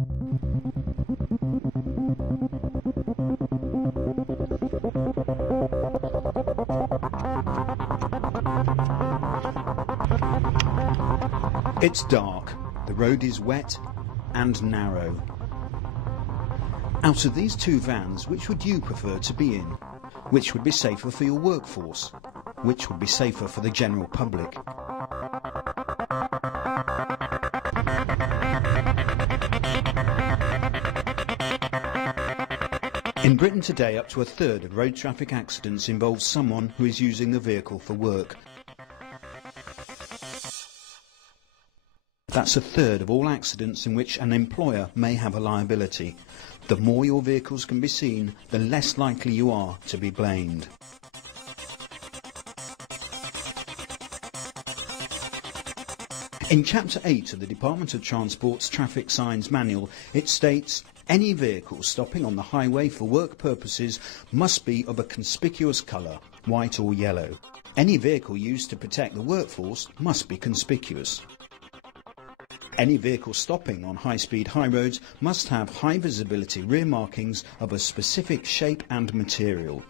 It's dark, the road is wet and narrow. Out of these two vans, which would you prefer to be in? Which would be safer for your workforce? Which would be safer for the general public? In Britain today, up to a third of road traffic accidents involve someone who is using the vehicle for work. That's a third of all accidents in which an employer may have a liability. The more your vehicles can be seen, the less likely you are to be blamed. In Chapter 8 of the Department of Transport's Traffic Signs Manual, it states, any vehicle stopping on the highway for work purposes must be of a conspicuous colour, white or yellow. Any vehicle used to protect the workforce must be conspicuous. Any vehicle stopping on high-speed high roads must have high visibility rear markings of a specific shape and material.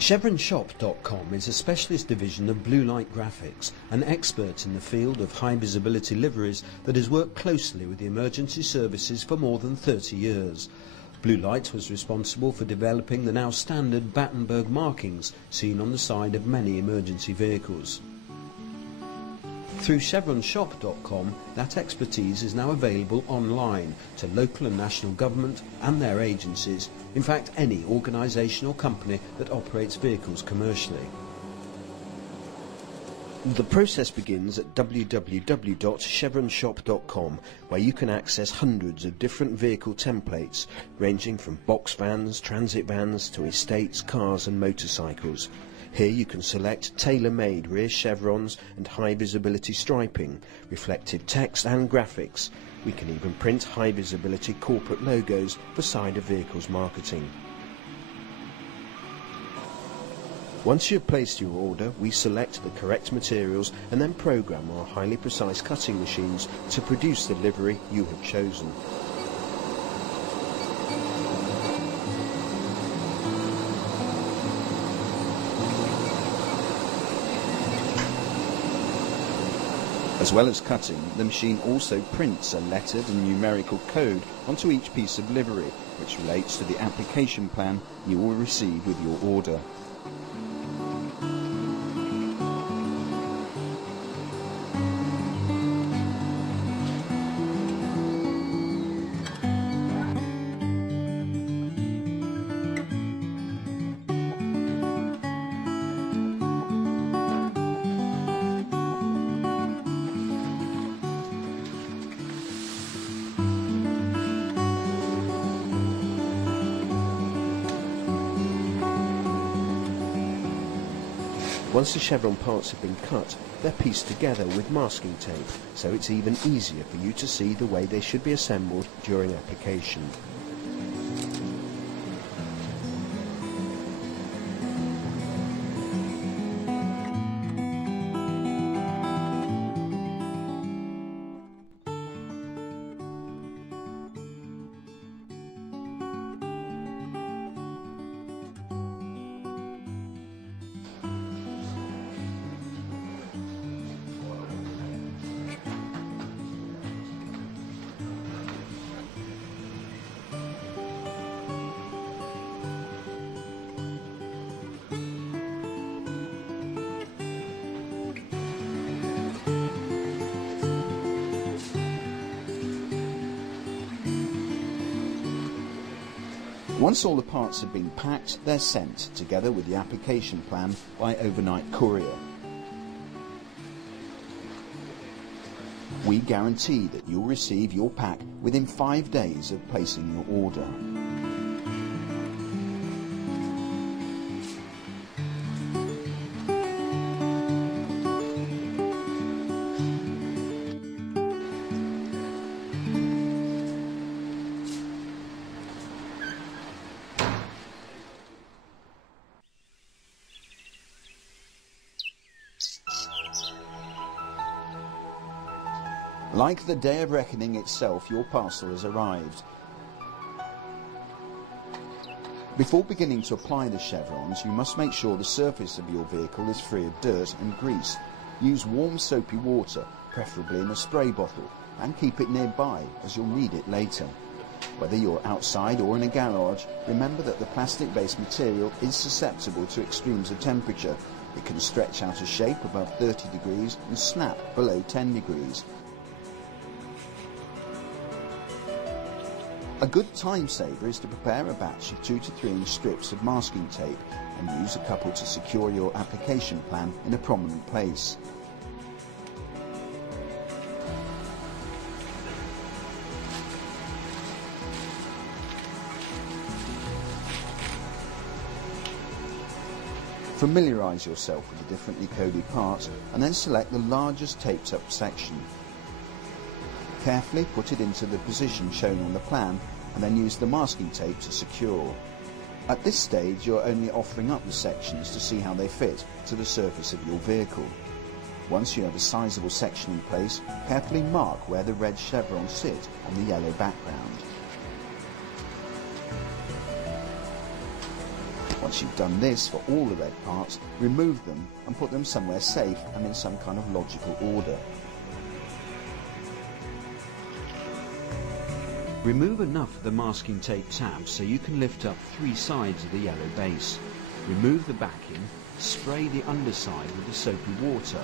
ChevronShop.com is a specialist division of blue light graphics, an expert in the field of high visibility liveries that has worked closely with the emergency services for more than 30 years. Blue Light was responsible for developing the now standard Battenberg markings seen on the side of many emergency vehicles. Through ChevronShop.com, that expertise is now available online to local and national government and their agencies, in fact any organisation or company that operates vehicles commercially. The process begins at www.chevronshop.com, where you can access hundreds of different vehicle templates, ranging from box vans, transit vans to estates, cars and motorcycles. Here you can select tailor-made rear chevrons and high visibility striping, reflective text and graphics. We can even print high visibility corporate logos for side of vehicles marketing. Once you've placed your order, we select the correct materials and then program our highly precise cutting machines to produce the livery you have chosen. As well as cutting, the machine also prints a lettered and numerical code onto each piece of livery, which relates to the application plan you will receive with your order. Once the chevron parts have been cut, they're pieced together with masking tape, so it's even easier for you to see the way they should be assembled during application. Once all the parts have been packed, they're sent, together with the application plan, by overnight courier. We guarantee that you'll receive your pack within 5 days of placing your order. Like the day of reckoning itself, your parcel has arrived. Before beginning to apply the chevrons, you must make sure the surface of your vehicle is free of dirt and grease. Use warm soapy water, preferably in a spray bottle, and keep it nearby as you'll need it later. Whether you're outside or in a garage, remember that the plastic-based material is susceptible to extremes of temperature. It can stretch out of shape above 30 degrees and snap below 10 degrees. A good time saver is to prepare a batch of 2 to 3 inch strips of masking tape and use a couple to secure your application plan in a prominent place. Familiarise yourself with the differently coded parts and then select the largest taped up section. Carefully put it into the position shown on the plan and then use the masking tape to secure. At this stage you're only offering up the sections to see how they fit to the surface of your vehicle. Once you have a sizable section in place, carefully mark where the red chevrons sit on the yellow background. Once you've done this for all the red parts, remove them and put them somewhere safe and in some kind of logical order. Remove enough of the masking tape tabs so you can lift up 3 sides of the yellow base. Remove the backing, spray the underside with the soapy water,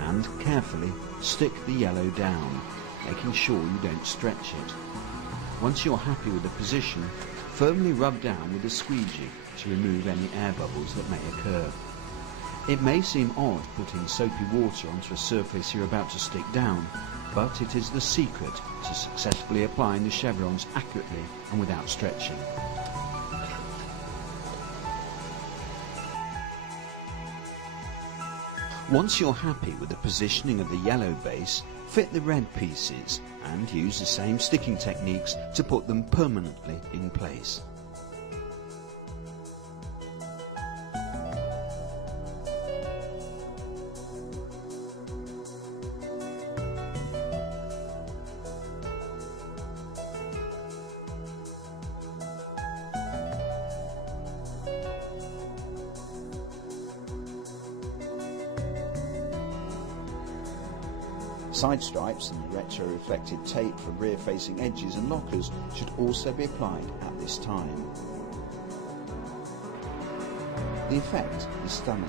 and carefully stick the yellow down, making sure you don't stretch it. Once you're happy with the position, firmly rub down with a squeegee to remove any air bubbles that may occur. It may seem odd putting soapy water onto a surface you're about to stick down, but it is the secret to successfully applying the chevrons accurately and without stretching. Once you're happy with the positioning of the yellow base, fit the red pieces and use the same sticking techniques to put them permanently in place. Side stripes and retro-reflective tape for rear-facing edges and lockers should also be applied at this time. The effect is stunning.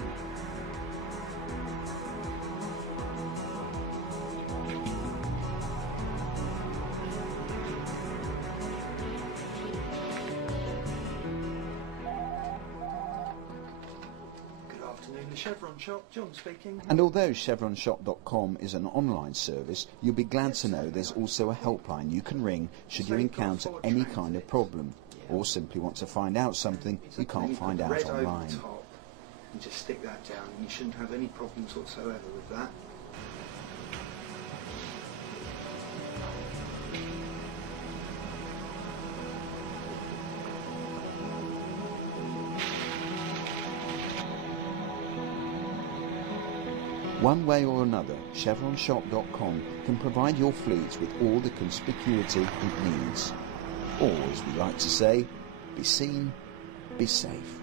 Chevron Shop, John speaking. And although chevronshop.com is an online service, you'll be glad to know there's also a helpline you can ring should you encounter any kind of problem, or simply want to find out something you can't find out online. And just stick that down, and you shouldn't have any problems whatsoever with that. One way or another, chevronshop.com can provide your fleet with all the conspicuity it needs. Or, as we like to say, be seen, be safe.